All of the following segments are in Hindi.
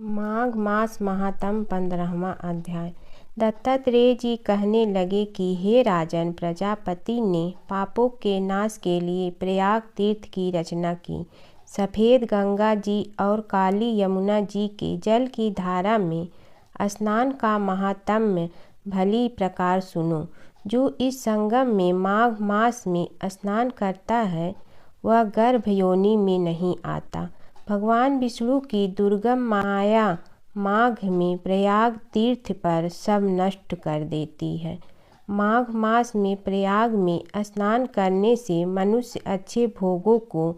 माघ मास महात्म 15वां अध्याय। दत्तात्रेय जी कहने लगे कि हे राजन, प्रजापति ने पापों के नाश के लिए प्रयाग तीर्थ की रचना की। सफ़ेद गंगा जी और काली यमुना जी के जल की धारा में स्नान का महात्म्य भली प्रकार सुनो। जो इस संगम में माघ मास में स्नान करता है वह गर्भ योनि में नहीं आता। भगवान विष्णु की दुर्गम माया माघ में प्रयाग तीर्थ पर सब नष्ट कर देती है। माघ मास में प्रयाग में स्नान करने से मनुष्य अच्छे भोगों को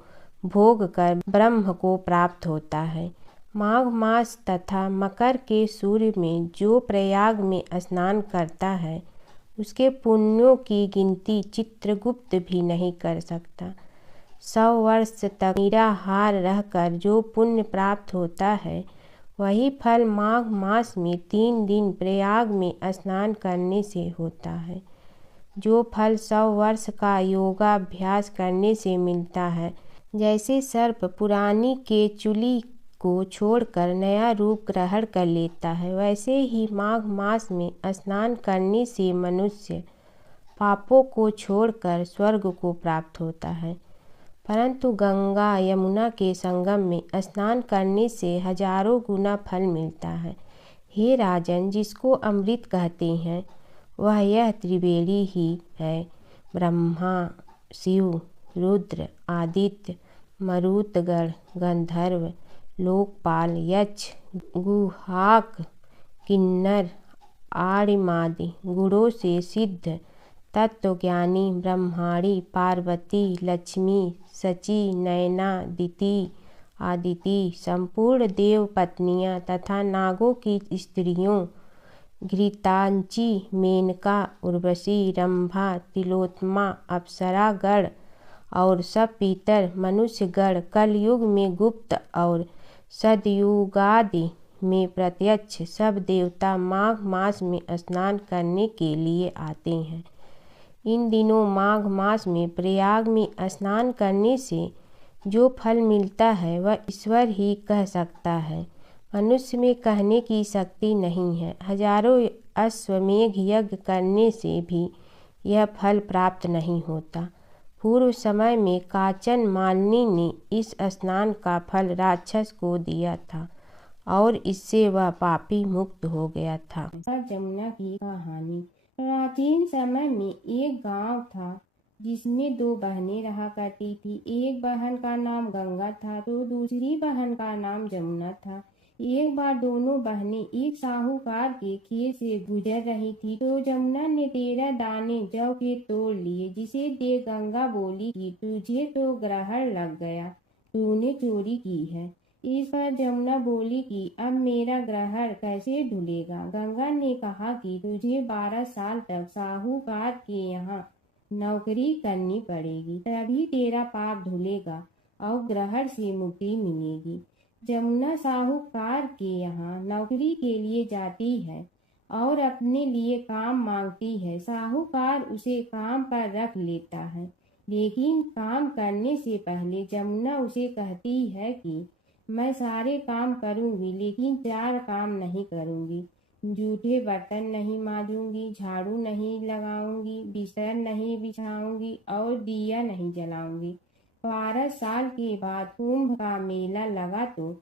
भोग कर ब्रह्म को प्राप्त होता है। माघ मास तथा मकर के सूर्य में जो प्रयाग में स्नान करता है उसके पुण्यों की गिनती चित्रगुप्त भी नहीं कर सकता। 100 वर्ष तक निराहार रहकर जो पुण्य प्राप्त होता है वही फल माघ मास में 3 दिन प्रयाग में स्नान करने से होता है। जो फल 100 वर्ष का योगाभ्यास करने से मिलता है, जैसे सर्प पुरानी केचुली को छोड़कर नया रूप ग्रहण कर लेता है, वैसे ही माघ मास में स्नान करने से मनुष्य पापों को छोड़कर स्वर्ग को प्राप्त होता है। परंतु गंगा यमुना के संगम में स्नान करने से हजारों गुना फल मिलता है। हे राजन, जिसको अमृत कहते हैं वह यह त्रिवेणी ही है। ब्रह्मा, शिव, रुद्र, आदित्य, मरुतगण, गंधर्व, लोकपाल, यक्ष, गुहाक, किन्नर आदिमादि गुणों से सिद्ध तत्वज्ञानी ब्रह्माणी, पार्वती, लक्ष्मी, सची, नयना, दिति, आदिति, संपूर्ण देव पत्नियां तथा नागों की स्त्रियों घृतांची, मेनका, उर्वशी, रंभा, तिलोत्तमा, अप्सरागण और सब पीतर मनुष्यगण कलयुग में गुप्त और सदयुगादि में प्रत्यक्ष सब देवता माघ मास में स्नान करने के लिए आते हैं। इन दिनों माघ मास में प्रयाग में स्नान करने से जो फल मिलता है वह ईश्वर ही कह सकता है। मनुष्य में कहने की शक्ति नहीं है। हजारों अश्वमेघ यज्ञ करने से भी यह फल प्राप्त नहीं होता। पूर्व समय में काचन मालिनी ने इस स्नान का फल राक्षस को दिया था और इससे वह पापी मुक्त हो गया था। जमुना की कहानी। प्राचीन समय में एक गांव था जिसमें 2 बहनें रहा करती थी। एक बहन का नाम गंगा था तो दूसरी बहन का नाम जमुना था। एक बार दोनों बहनें एक साहूकार के खेत से गुजर रही थी तो जमुना ने 13 दाने जौ के तोड़ लिए, जिसे देख गंगा बोली कि तुझे तो ग्रहण लग गया, तूने चोरी की है। इस पर जमुना बोली कि अब मेरा ग्रहण कैसे धुलेगा। गंगा ने कहा कि तुझे 12 साल तक साहूकार के यहाँ नौकरी करनी पड़ेगी, तभी तेरा पाप धुलेगा और ग्रहण से मुक्ति मिलेगी। जमुना साहूकार के यहाँ नौकरी के लिए जाती है और अपने लिए काम मांगती है। साहूकार उसे काम पर रख लेता है, लेकिन काम करने से पहले जमुना उसे कहती है कि मैं सारे काम करूंगी लेकिन 4 काम नहीं करूंगी। जूठे बर्तन नहीं मांजूंगी, झाड़ू नहीं लगाऊंगी, बिस्तर नहीं बिछाऊंगी और दिया नहीं जलाऊंगी। 12 साल के बाद कुंभ का मेला लगा तो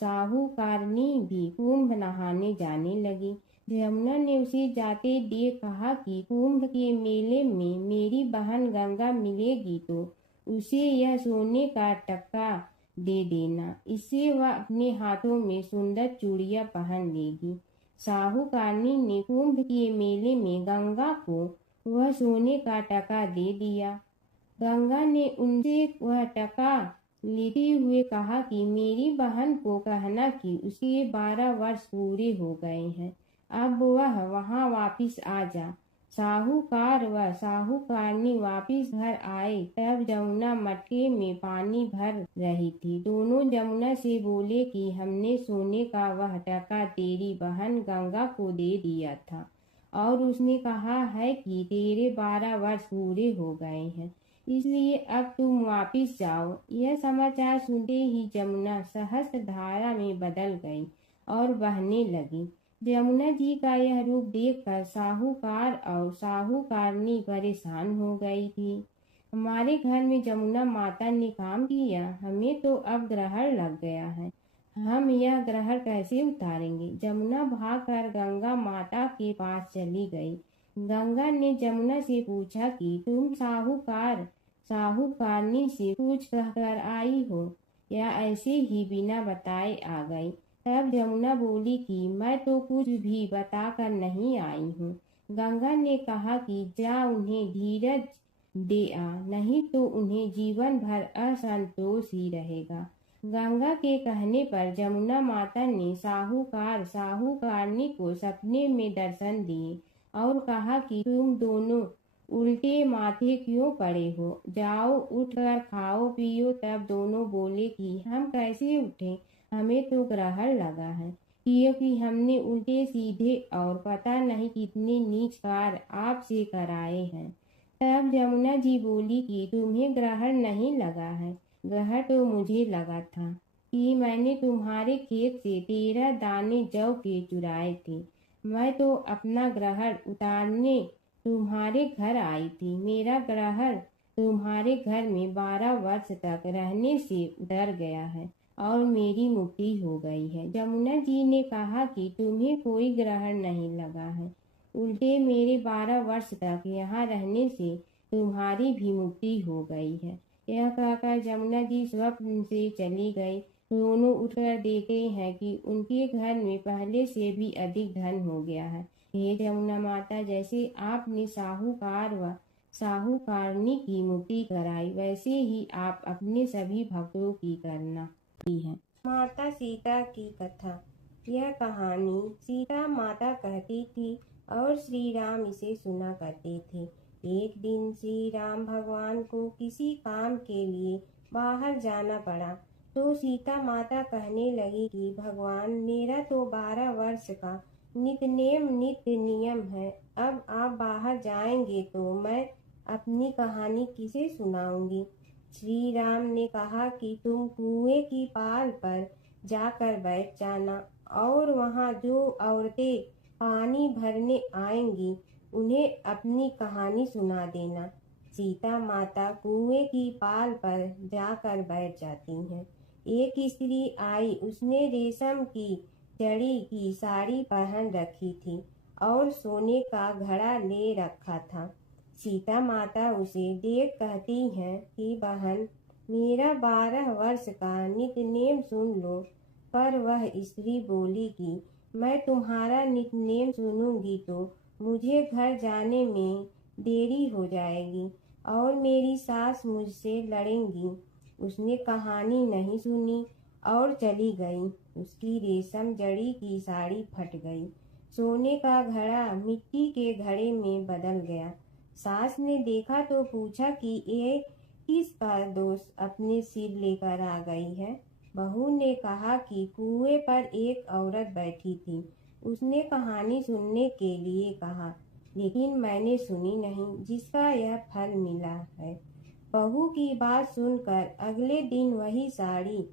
साहूकारनी भी कुंभ नहाने जाने लगी। जमुना ने उसे जाते देख कहा कि कुंभ के मेले में मेरी बहन गंगा मिलेगी तो उसे यह सोने का टक्का दे देना, इससे वह अपने हाथों में सुंदर चूड़ियां पहन लेगी। साहूकारनी ने कुंभ के मेले में गंगा को वह सोने का टका दे दिया। गंगा ने उनसे वह टका लेते हुए कहा कि मेरी बहन को कहना कि उसके 12 वर्ष पूरे हो गए हैं, अब वह वहां वापिस आ जा। साहूकार व साहूकारनी वापिस घर आए तब जमुना मटके में पानी भर रही थी। दोनों जमुना से बोले कि हमने सोने का वह टका तेरी बहन गंगा को दे दिया था और उसने कहा है कि तेरे 12 वर्ष पूरे हो गए हैं, इसलिए अब तुम वापिस जाओ। यह समाचार सुनते ही जमुना सहस्त्र धारा में बदल गई और बहने लगी। जमुना जी का यह रूप देखकर साहूकार और साहूकारनी परेशान हो गई थी। हमारे घर में जमुना माता ने काम किया, हमें तो अब ग्रहण लग गया है, हम यह ग्रहण कैसे उतारेंगे। जमुना भागकर गंगा माता के पास चली गई। गंगा ने जमुना से पूछा कि तुम साहूकारनी से कुछ कहकर आई हो या ऐसे ही बिना बताए आ गई। तब जमुना बोली कि मैं तो कुछ भी बताकर नहीं आई हूँ। गंगा ने कहा कि जा उन्हें धीरज दे आ, नहीं तो उन्हें जीवन भर असंतोष ही रहेगा। गंगा के कहने पर जमुना माता ने साहूकारनी को सपने में दर्शन दिए और कहा कि तुम दोनों उल्टे माथे क्यों पड़े हो, जाओ उठकर खाओ पियो। तब दोनों बोले कि हम कैसे उठें, हमें तो ग्रहण लगा है, क्योंकि हमने उल्टे सीधे और पता नहीं कितने नीच कार्य आपसे कराए हैं। तब जमुना जी बोली कि तुम्हें ग्रहण नहीं लगा है, ग्रहण तो मुझे लगा था कि मैंने तुम्हारे खेत से 13 दाने जौ के चुराए थे। मैं तो अपना ग्रहण उतारने तुम्हारे घर आई थी। मेरा ग्रहण तुम्हारे घर में 12 वर्ष तक रहने से उतर गया है और मेरी मुक्ति हो गई है। जमुना जी ने कहा कि तुम्हें कोई ग्रहण नहीं लगा है, उल्टे मेरे 12 वर्ष तक यहाँ रहने से तुम्हारी भी मुक्ति हो गई है। यह कहकर जमुना जी स्वप्न से चली गई। दोनों उठकर देखते हैं कि उनके घर में पहले से भी अधिक धन हो गया है। हे जमुना माता, जैसे आपने साहूकार व साहूकारनी की मुक्ति कराई, वैसे ही आप अपने सभी भक्तों की करना है। माता सीता की कथा। यह कहानी सीता माता कहती थी और श्री राम इसे सुना करते थे। एक दिन श्री राम भगवान को किसी काम के लिए बाहर जाना पड़ा, तो सीता माता कहने लगी कि भगवान, मेरा तो 12 वर्ष का नित्य नियम है, अब आप बाहर जाएंगे तो मैं अपनी कहानी किसे सुनाऊंगी। श्री राम ने कहा कि तुम कुएं की पाल पर जाकर बैठ जाना और वहाँ जो औरतें पानी भरने आएंगी उन्हें अपनी कहानी सुना देना। सीता माता कुएं की पाल पर जाकर बैठ जाती हैं। एक स्त्री आई, उसने रेशम की जड़ी की साड़ी पहन रखी थी और सोने का घड़ा ले रखा था। सीता माता उसे देख कहती हैं कि बहन, मेरा 12 वर्ष का नित्य नेम सुन लो। पर वह स्त्री बोली कि मैं तुम्हारा नित्य नेम सुनूंगी तो मुझे घर जाने में देरी हो जाएगी और मेरी सास मुझसे लड़ेंगी। उसने कहानी नहीं सुनी और चली गई। उसकी रेशम जड़ी की साड़ी फट गई, सोने का घड़ा मिट्टी के घड़े में बदल गया। सास ने देखा तो पूछा कि ये किसका दोष अपने सिर लेकर आ गई है। बहू ने कहा कि कुएं पर एक औरत बैठी थी, उसने कहानी सुनने के लिए कहा, लेकिन मैंने सुनी नहीं, जिसका यह फल मिला है। बहू की बात सुनकर अगले दिन वही साड़ी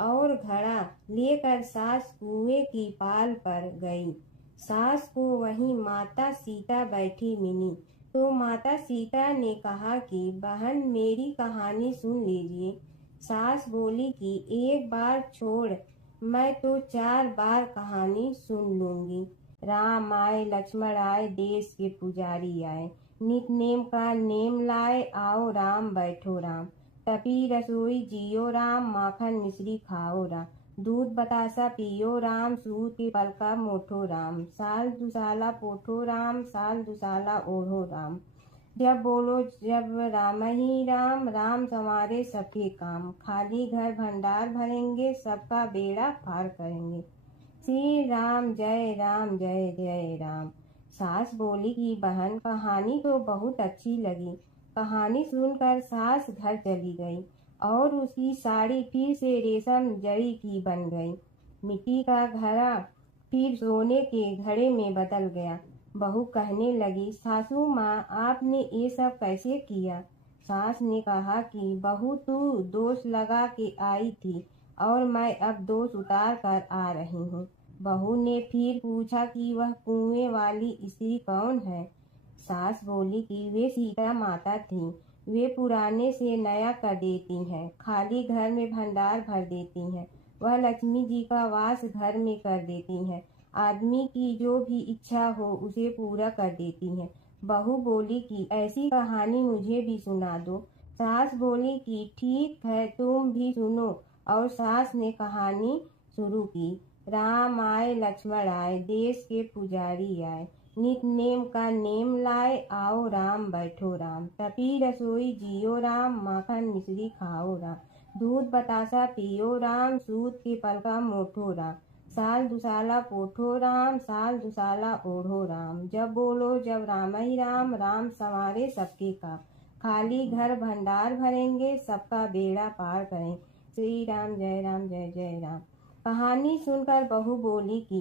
और घड़ा लेकर सास कुएं की पाल पर गई। सास को वहीं माता सीता बैठी मिली, तो माता सीता ने कहा कि बहन, मेरी कहानी सुन लीजिए। सास बोली कि एक बार छोड़, मैं तो 4 बार कहानी सुन लूंगी। राम आए, लक्ष्मण आए, देश के पुजारी आए, नित नेम का नेम लाए, आओ राम बैठो राम, तपी रसोई जियो राम, माखन मिश्री खाओ राम, दूध बतासा पियो राम, सूत के पलका मोठो राम, साल दुसाला पोठो राम, साल दुसाला ओढ़ो राम, जब बोलो जब राम ही राम, राम संवारे सबके काम, खाली घर भंडार भरेंगे, सबका बेड़ा पार करेंगे, श्री राम जय राम जय जय राम। सास बोली कि बहन, कहानी तो बहुत अच्छी लगी। कहानी सुनकर सास घर चली गई और उसकी साड़ी फिर से रेशम जड़ी की बन गई। मिट्टी का घड़ा फिर सोने के घड़े में बदल गया। बहू कहने लगी, सासू माँ, आपने ये सब कैसे किया। सास ने कहा कि बहू, तू दोष लगा के आई थी और मैं अब दोष उतार कर आ रही हूँ। बहू ने फिर पूछा कि वह कुएं वाली स्त्री कौन है। सास बोली कि वे सीता माता थीं। वे पुराने से नया कर देती हैं, खाली घर में भंडार भर देती हैं। वह लक्ष्मी जी का वास घर में कर देती हैं। आदमी की जो भी इच्छा हो उसे पूरा कर देती हैं। बहू बोली कि ऐसी कहानी मुझे भी सुना दो। सास बोली कि ठीक है, तुम भी सुनो। और सास ने कहानी शुरू की। राम आए लक्ष्मण आए, देश के पुजारी आए, नित नेम का नेम लाए, आओ राम बैठो राम, तपी रसोई जियो राम, माखन मिश्री खाओ राम, दूध बतासा पियो राम, सूत के पलका मोठो राम, साल दुसाला पोठो राम, साल दुसाला ओढ़ो राम, जब बोलो जब राम ही राम, राम संवारे सबके काम, खाली घर भंडार भरेंगे, सबका बेड़ा पार करें, श्री राम जय जय राम। कहानी सुनकर बहू बोली कि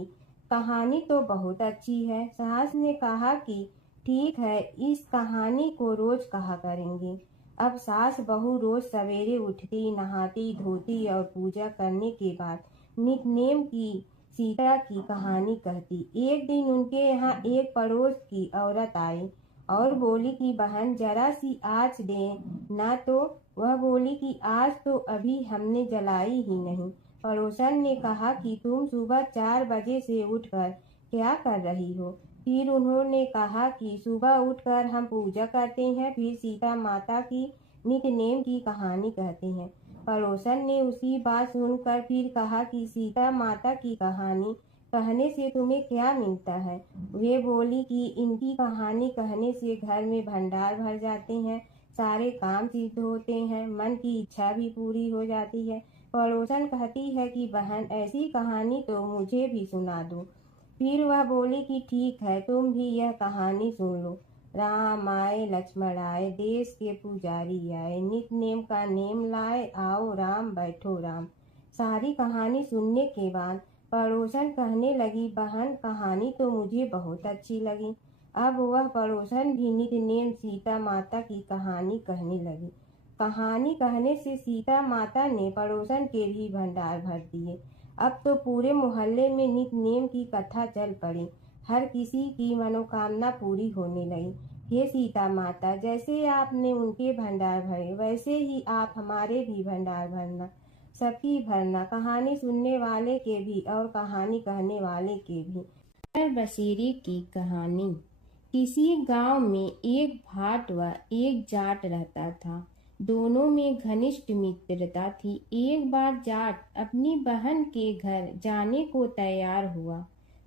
कहानी तो बहुत अच्छी है। सास ने कहा कि ठीक है, इस कहानी को रोज कहा करेंगे। अब सास बहू रोज सवेरे उठती, नहाती धोती और पूजा करने के बाद नित नेम की सीता की कहानी कहती। एक दिन उनके यहाँ एक पड़ोस की औरत आई और बोली कि बहन जरा सी आँच दे ना। तो वह बोली कि आज तो अभी हमने जलाई ही नहीं। पड़ोसन ने कहा कि तुम सुबह 4 बजे से उठकर क्या कर रही हो। फिर उन्होंने कहा कि सुबह उठकर हम पूजा करते हैं, फिर सीता माता की नित नेम की कहानी कहते हैं। पड़ोसन ने उसी बात सुनकर फिर कहा कि सीता माता की कहानी कहने से तुम्हें क्या मिलता है। वे बोली कि इनकी कहानी कहने से घर में भंडार भर जाते हैं, सारे काम सिद्ध होते हैं, मन की इच्छा भी पूरी हो जाती है। पड़ोसन कहती है कि बहन ऐसी कहानी तो मुझे भी सुना दो। फिर वह बोली कि ठीक है, तुम भी यह कहानी सुन लो। राम आए लक्ष्मण आए, देश के पुजारी आए, नित नेम का नेम लाए, आओ राम बैठो राम। सारी कहानी सुनने के बाद पड़ोसन कहने लगी, बहन कहानी तो मुझे बहुत अच्छी लगी। अब वह पड़ोसन भी नित नेम सीता माता की कहानी कहने लगी। कहानी कहने से सीता माता ने पड़ोसन के भी भंडार भर दिए। अब तो पूरे मोहल्ले में नित नेम की कथा चल पड़ी। हर किसी की मनोकामना पूरी होने लगी। हे सीता माता, जैसे आपने उनके भंडार भरे वैसे ही आप हमारे भी भंडार भरना, सबकी भरना, कहानी सुनने वाले के भी और कहानी कहने वाले के भी। बसेरे की कहानी। किसी गांव में एक भाट व एक जाट रहता था। दोनों में घनिष्ठ मित्रता थी। एक बार जाट अपनी बहन के घर जाने को तैयार हुआ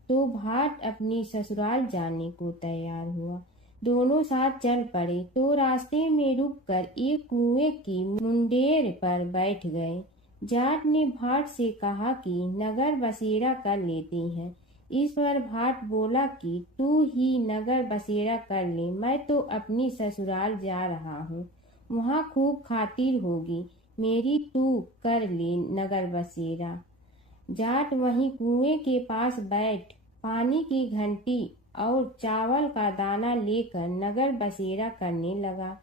तो भाट अपनी ससुराल जाने को तैयार हुआ। दोनों साथ चल पड़े तो रास्ते में रुककर एक कुएं की मुंडेर पर बैठ गए। जाट ने भाट से कहा कि नगर बसेरा कर लेते हैं। इस पर भाट बोला कि तू ही नगर बसेरा कर ले, मैं तो अपनी ससुराल जा रहा हूँ, वहाँ खूब खातिर होगी मेरी, तू कर ले नगर बसेरा। जाट वहीं कुएं के पास बैठ पानी की घंटी और चावल का दाना लेकर नगर बसेरा करने लगा।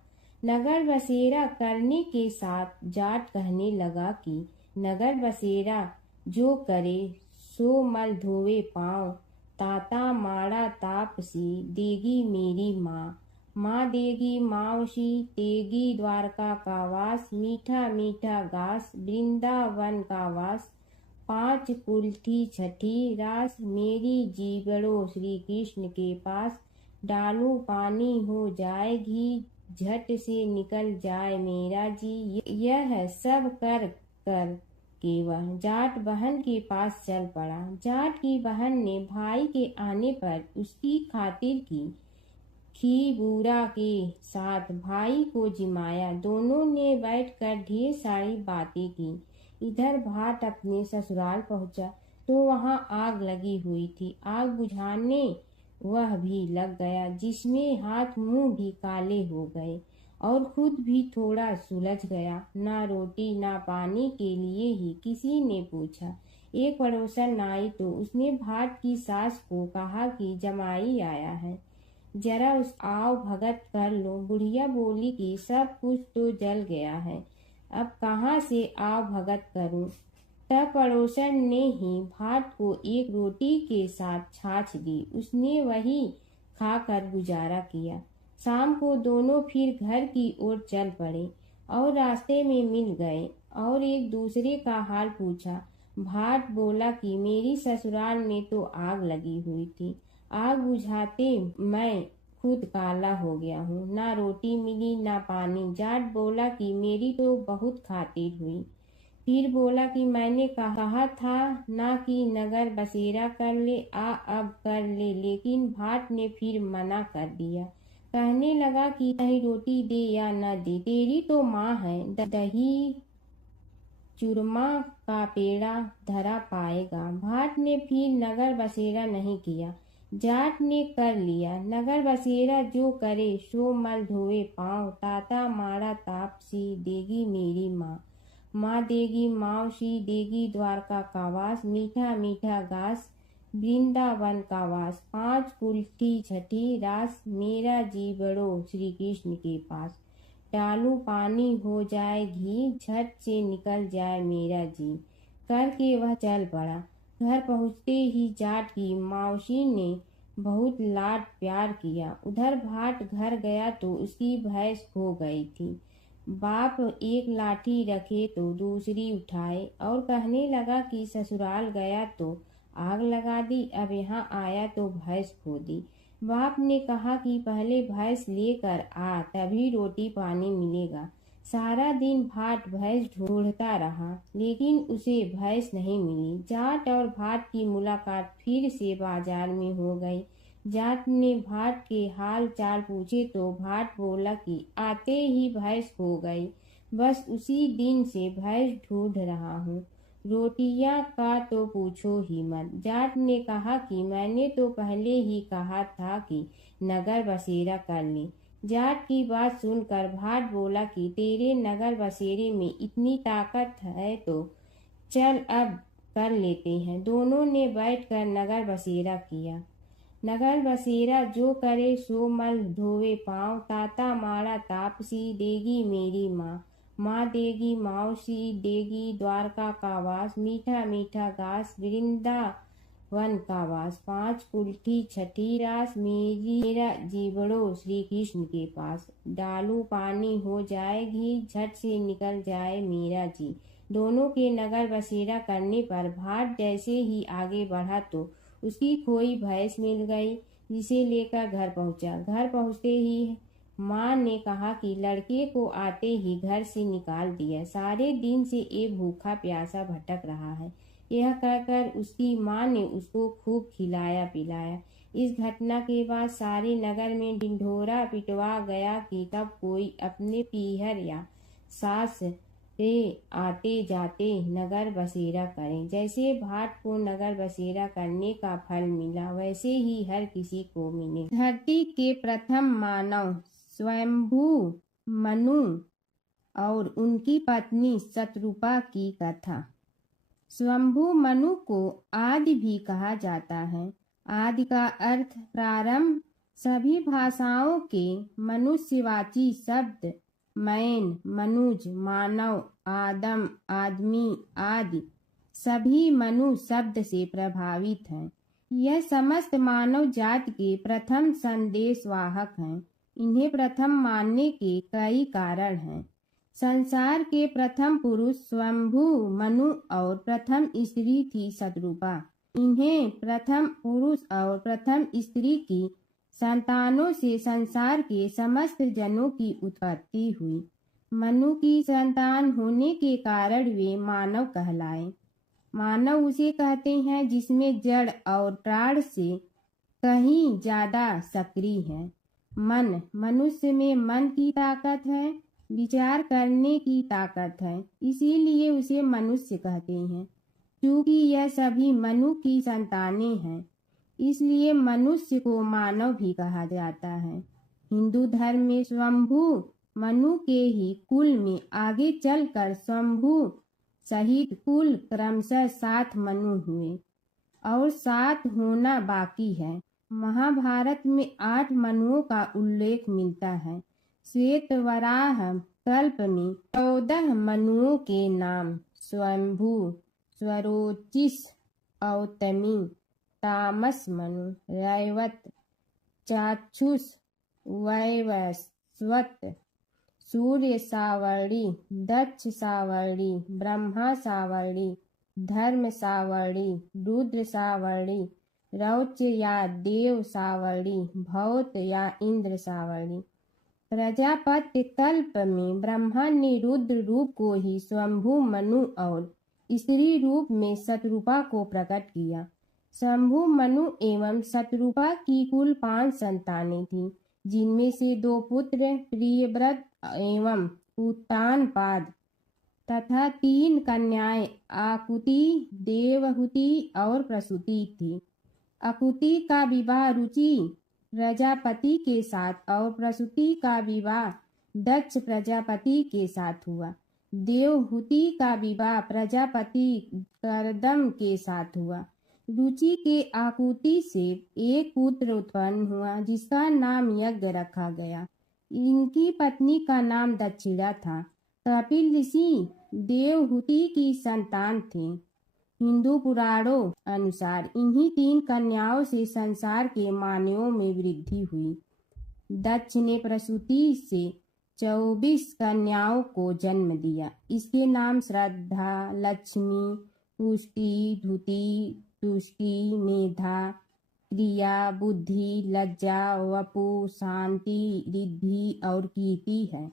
नगर बसेरा करने के साथ जाट कहने लगा कि नगर बसेरा जो करे सो मल धोवे पाँव, ताता माड़ा तापसी देगी मेरी माँ, माँ देगी मावशी तेगी द्वारका का वास, मीठा मीठा घास वृंदावन का वास, 5 कुल्ठी छठी रास, मेरी जीवड़ो श्री कृष्ण के पास, डालू पानी हो जाए घी, झट से निकल जाए मेरा जी, यह सब कर कर के वह जाट बहन के पास चल पड़ा। जाट की बहन ने भाई के आने पर उसकी खातिर की खी बूरा के साथ भाई को जिमाया। दोनों ने बैठकर ढेर सारी बातें की। इधर भाट अपने ससुराल पहुंचा तो वहां आग लगी हुई थी। आग बुझाने वह भी लग गया, जिसमें हाथ मुंह भी काले हो गए और खुद भी थोड़ा सुलझ गया। ना रोटी ना पानी के लिए ही किसी ने पूछा। एक पड़ोसन आई तो उसने भाट की सास को कहा कि जमाई आया है, जरा उस आओ भगत कर लो। बुढ़िया बोली कि सब कुछ तो जल गया है, अब कहाँ से आओ भगत करूं। तब पड़ोसन ने ही भाट को एक रोटी के साथ छाछ दी। उसने वही खाकर गुजारा किया। शाम को दोनों फिर घर की ओर चल पड़े और रास्ते में मिल गए और एक दूसरे का हाल पूछा। भाट बोला कि मेरी ससुराल में तो आग लगी हुई थी, आग बुझाते मैं खुद काला हो गया हूँ, ना रोटी मिली ना पानी। जाट बोला कि मेरी तो बहुत खातिर हुई। फिर बोला कि मैंने कहा था ना कि नगर बसेरा कर ले, अब कर ले, लेकिन भाट ने फिर मना कर दिया। कहने लगा कि चाहे रोटी दे या न दे, तेरी तो माँ है, दही चूरमा का पेड़ा धरा पाएगा। भाट ने फिर नगर बसेरा नहीं किया, जाट ने कर लिया। नगर बसेरा जो करे सो मल धोए पाँव, ताता मारा तापसी देगी मेरी माँ, माँ देगी मावसी देगी द्वारका का वास, मीठा मीठा घास वृंदावन का वास, 5 कुल्ठी छठी रास, मेरा जी बड़ो श्री कृष्ण के पास। डालू पानी हो जाए घी, झट से निकल जाए मेरा जी, करके वह चल पड़ा। घर पहुँचते ही जाट की मौसी ने बहुत लाड प्यार किया। उधर भाट घर गया तो उसकी भैंस खो गई थी। बाप एक लाठी रखे तो दूसरी उठाए और कहने लगा कि ससुराल गया तो आग लगा दी, अब यहाँ आया तो भैंस खो दी। बाप ने कहा कि पहले भैंस लेकर आ, तभी रोटी पानी मिलेगा। सारा दिन भाट भैंस ढूंढता रहा, लेकिन उसे भैंस नहीं मिली। जाट और भाट की मुलाकात फिर से बाजार में हो गई। जाट ने भाट के हाल चाल पूछे तो भाट बोला कि आते ही भैंस खो गई, बस उसी दिन से भैंस ढूंढ रहा हूँ। रोटियां का तो पूछो ही मत। जाट ने कहा कि मैंने तो पहले ही कहा था कि नगर बसेरा कर ले। जाट की बात सुनकर भाट बोला कि तेरे नगर बसेरे में इतनी ताकत है तो चल अब कर लेते हैं। दोनों ने बैठकर नगर बसेरा किया। नगर बसेरा जो करे सो मल धोवे पाँव, ताता मारा तापसी देगी मेरी माँ, माँ देगी मौसी देगी द्वारका का वास, मीठा मीठा घास वृंदावन का वास, 5 कुल्ठी छठी रास, मेरा जीवड़ो श्री कृष्ण के पास। डालू पानी हो जाए घी, झट से निकल जाए मेरा जी। दोनों के नगर बसेरा करने पर भाट जैसे ही आगे बढ़ा तो उसकी खोई भैंस मिल गई, जिसे लेकर घर पहुंचा। घर पहुंचते ही माँ ने कहा कि लड़के को आते ही घर से निकाल दिया, सारे दिन से ये भूखा प्यासा भटक रहा है। यह कहकर उसकी माँ ने उसको खूब खिलाया पिलाया। इस घटना के बाद सारे नगर में ढिंढोरा पिटवा गया कि कब कोई अपने पीहर या सास से आते जाते नगर बसेरा करें। जैसे भाट को नगर बसेरा करने का फल मिला, वैसे ही हर किसी को मिले। धरती के प्रथम मानव स्वयंभू मनु और उनकी पत्नी शतरूपा की कथा। स्वयंभू मनु को आदि भी कहा जाता है। आदि का अर्थ प्रारंभ। सभी भाषाओं के मनुष्यवाची शब्द मैन, मनुज, मानव, आदम, आदमी आदि सभी मनु शब्द से प्रभावित हैं। यह समस्त मानव जाति के प्रथम संदेशवाहक हैं। इन्हें प्रथम मानने के कई कारण हैं। संसार के प्रथम पुरुष स्वयंभू मनु और प्रथम स्त्री थी शतरूपा। इन्हें प्रथम पुरुष और प्रथम स्त्री की संतानों से संसार के समस्त जनों की उत्पत्ति हुई। मनु की संतान होने के कारण वे मानव कहलाए। मानव उसे कहते हैं जिसमें जड़ और प्राण से कहीं ज्यादा सक्रिय है। मन, मनुष्य में मन की ताकत है, विचार करने की ताकत है, इसीलिए उसे मनुष्य कहते हैं। क्योंकि यह सभी मनु की संतानें हैं, इसलिए मनुष्य को मानव भी कहा जाता है। हिंदू धर्म में स्वयंभू मनु के ही कुल में आगे चलकर स्वयंभू सहित कुल क्रमशः 7 मनु हुए और 7 होना बाकी है। महाभारत में 8 मनुओं का उल्लेख मिलता है। श्वेत वराह कल्प में 14 मनुओं के नाम स्वयंभू, स्वरोचिष, औतमी, तामस मनु, रैवत, चाक्षुष, वैवस्वत, सूर्य सावर्णी, दक्ष सावर्णी, ब्रह्मा सावर्णी, धर्म सावर्णी, रुद्र सावर्णी, रौच या देव सावर्णी, भौत या इंद्र सावर्णी। प्रजापत्य कल्प में ब्रह्मा ने रुद्र रूप को ही स्वयंभू मनु और स्त्री रूप में शतरूपा को प्रकट किया। शंभु मनु एवं शतरूपा की कुल 5 संतानें थीं, जिनमें से 2 पुत्र प्रियव्रत एवं उत्तानपाद तथा 3 कन्याएं आकुति, देवहूति और प्रसूति थी। आकुति का विवाह रुचि प्रजापति के साथ और प्रसूति का विवाह दक्ष प्रजापति के साथ हुआ। देवहूति का विवाह प्रजापति करदम के साथ हुआ। रुचि के आकुति से एक पुत्र उत्पन्न हुआ जिसका नाम यज्ञ रखा गया। इनकी पत्नी का नाम दक्षिणा था। कपिल ऋषि देवहूति की संतान थे। हिंदू पुराणों अनुसार इन्हीं 3 कन्याओं से संसार के मानवों में वृद्धि हुई। दक्ष ने प्रसूति से 24 कन्याओं को जन्म दिया। इसके नाम श्रद्धा, लक्ष्मी, पुष्टि, धुति, तुष्टि, मेधा, क्रिया, बुद्धि, लज्जा, वपु, शांति, रिद्धि और कीर्ति है।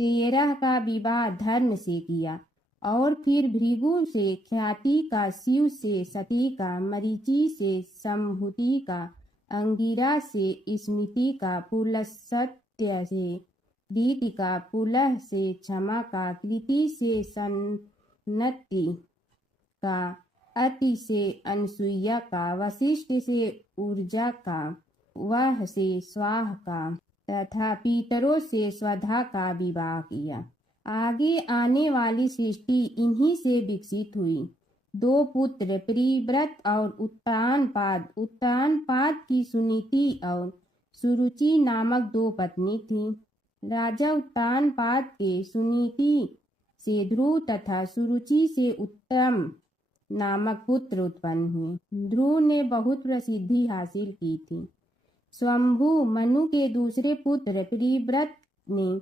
13 का विवाह धर्म से किया और फिर भृगु से ख्याति का, शिव से सती का, मरीचि से संभूति का, अंगिरा से स्मृति का, पुलस्त्य से प्रीति का, पुलह से क्षमा का, कृति से सन्नति का, अति से अनसुईया का, वशिष्ठ से ऊर्जा का, वह से स्वाह का तथा पितरों से स्वधा का विवाह किया। आगे आने वाली सृष्टि इन्हीं से विकसित हुई। 2 पुत्र प्रियव्रत और उत्तानपाद। उत्तानपाद की सुनीति और सुरुचि नामक 2 पत्नी थीं। राजा उत्तानपाद के सुनीति से ध्रुव तथा सुरुचि से उत्तम नामक पुत्र उत्पन्न हुए। ध्रुव ने बहुत प्रसिद्धि हासिल की थी। स्वयंभू मनु के दूसरे पुत्र प्रियव्रत ने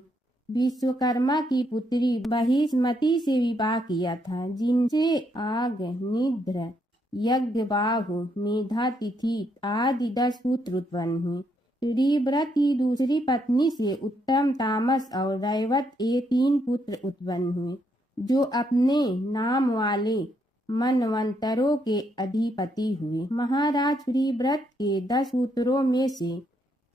विश्वकर्मा की पुत्री बहिष्मति से विवाह किया था, जिनसे आग, निद्र, यज्ञबाहु, मेधातिथि आदि 10 पुत्र उत्पन्न हुए। प्रियव्रत की दूसरी पत्नी से उत्तम, तामस और रैवत ये 3 पुत्र उत्पन्न हुए, जो अपने नाम वाले मनवंतरों के अधिपति हुए। महाराज प्रियव्रत के 10 पुत्रों में से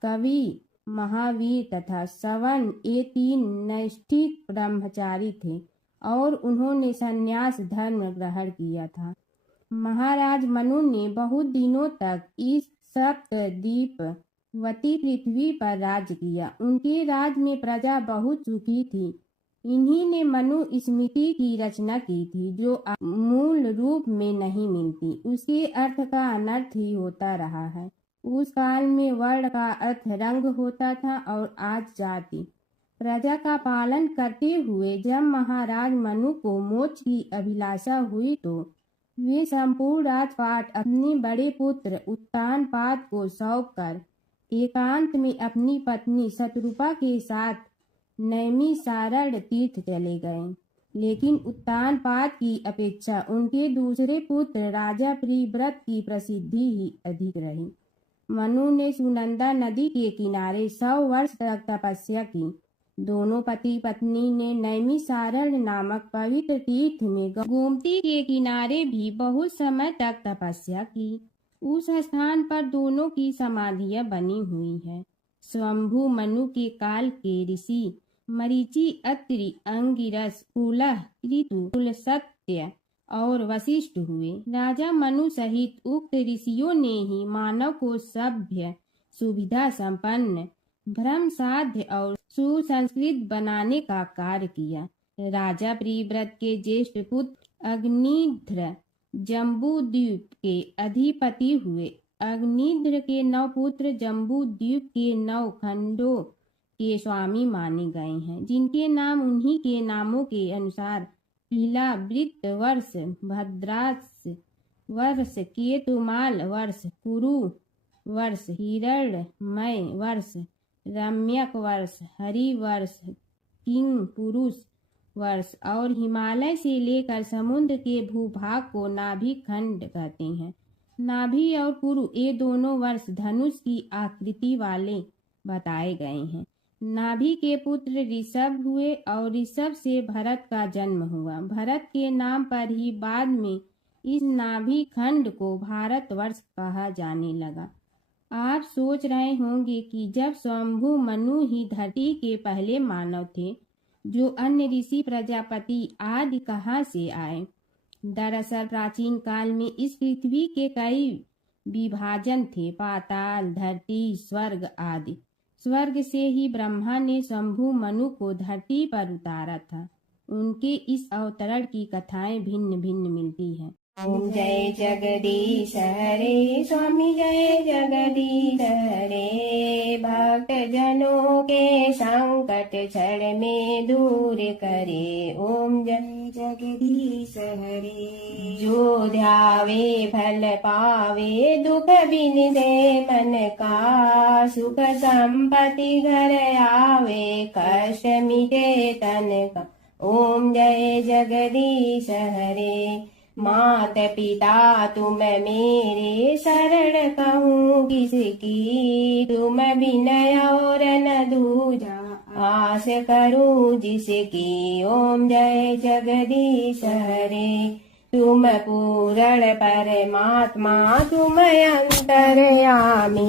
कवि, महावीर तथा सवन ये 3 नैष्ठिक ब्रह्मचारी थे और उन्होंने संन्यास धर्म ग्रहण किया था। महाराज मनु ने बहुत दिनों तक इस सप्तद्वीपवती पृथ्वी पर राज्य किया। उनके राज में प्रजा बहुत सुखी थी। इन्हीं ने मनु स्मृति की रचना की थी, जो मूल रूप में नहीं मिलती। उसके अर्थ का अनर्थ ही होता रहा है। उस काल में वर्ण का अर्थ रंग होता था और आज जाति। प्रजा का पालन करते हुए जब महाराज मनु को मोक्ष की अभिलाषा हुई तो वे संपूर्ण राजपाट अपने बड़े पुत्र उत्तानपाद को सौंपकर एकांत में अपनी पत्नी शतरूपा के साथ नैमिषारण्य तीर्थ चले गए। लेकिन उत्तानपाद की अपेक्षा उनके दूसरे पुत्र राजा प्रियव्रत की प्रसिद्धि ही अधिक रही। मनु ने सुनंदा नदी के किनारे 100 वर्ष तक तपस्या की। दोनों पति पत्नी ने नैमिषारण्य नामक पवित्र तीर्थ में गोमती के किनारे भी बहुत समय तक तपस्या की। उस स्थान पर दोनों की समाधियां बनी हुई है। स्वयंभू मनु के काल के ऋषि मरीचि, अत्रि, अंगिरस, पुलह, ऋतु, पुलस्त्य और वशिष्ठ हुए। राजा मनु सहित उक्त ऋषियों ने ही मानव को सभ्य, सुविधा संपन्न, धर्म साध्य और सुसंस्कृत बनाने का कार्य किया। राजा प्रियव्रत के ज्येष्ठ पुत्र अग्निध्र जम्बूद्वीप के अधिपति हुए। अग्निध्र के 9 पुत्र जम्बूद्वीप के 9 खंडों के स्वामी माने गए हैं, जिनके नाम उन्हीं के नामों के अनुसार पीला वृत वर्ष, भद्रास वर्ष, केतुमाल वर्ष, कुरु वर्ष, हिरण्मय वर्ष, रम्यक वर्ष, हरि वर्ष, किंग पुरुष वर्ष और हिमालय से लेकर समुद्र के भूभाग को नाभि खंड कहते हैं। नाभि और कुरु ये दोनों वर्ष धनुष की आकृति वाले बताए गए हैं। नाभि के पुत्र ऋषभ हुए और ऋषभ से भरत का जन्म हुआ। भरत के नाम पर ही बाद में इस नाभि खंड को भारतवर्ष कहा जाने लगा। आप सोच रहे होंगे कि जब स्वयंभू मनु ही धरती के पहले मानव थे, जो अन्य ऋषि प्रजापति आदि कहाँ से आए। दरअसल प्राचीन काल में इस पृथ्वी के कई विभाजन थे, पाताल, धरती, स्वर्ग आदि। स्वर्ग से ही ब्रह्मा ने शंभु मनु को धरती पर उतारा था। उनके इस अवतरण की कथाएं भिन्न भिन्न मिलती हैं। ओम जय जगदीश हरे स्वामी जय जगदीश हरे, भक्त जनों के संकट क्षण में दूर करे। ओम जय जगदीश हरे, जो ध्यावे फल पावे, दुख बिन दे मन का, सुख संपत्ति घर आवे, कष्ट मिटे तन का। ओम जय जगदीश हरे, मात पिता तुम मेरे, शरण कहूँ किसकी, तुम विनय और न दूजा, आस करूँ जिसकी। ओम जय जगदीश हरे, तुम पूर्ण परमात्मा, तुम अंतर्यामी,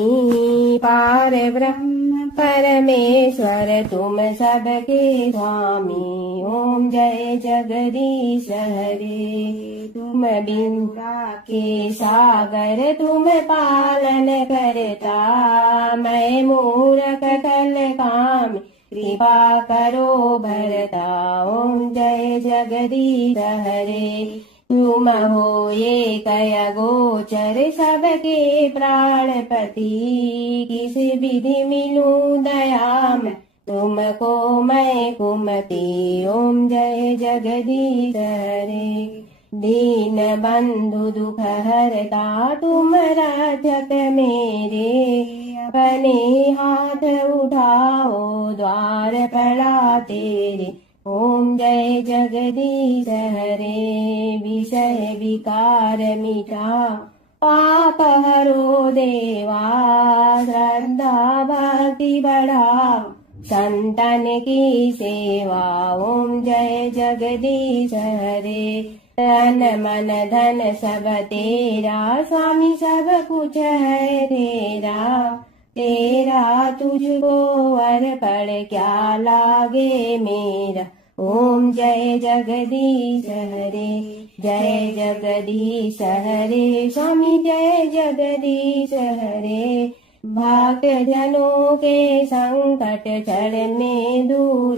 पार ब्रह्म परमेश्वर, तुम सबके स्वामी। ओम जय जगदीश हरे, तुम बिंदा के सागर, तुम पालन करता, मैं मूर्ख कल काम, कृपा करो भरता। ओम जय जगदीश हरे, तुम हो ये कय गोचर, सबके प्राणपति, किस विधि मिलूं दया में, तुमको मैं कुमति। ओम जय जगदीश हरे, दीन बंधु दुख हरता, तुम रक्षक मेरे, अपने हाथ उठाओ, द्वार पड़ा तेरे। ओम जय जगदीश हरे, विषय विकार मिटा, पाप हरो देवा, श्रद्धा भक्ति बढ़ाओ, संतन की सेवा। ओम जय जगदीश हरे, तन मन धन सब तेरा, स्वामी सब कुछ है तेरा, तेरा तुझको अर्पण क्या लागे मेरा। ओम जय जगदीश हरे, जय जगदीश हरे, स्वामी जय जगदीश हरे, भक्त जनों के संकट क्षण में दूर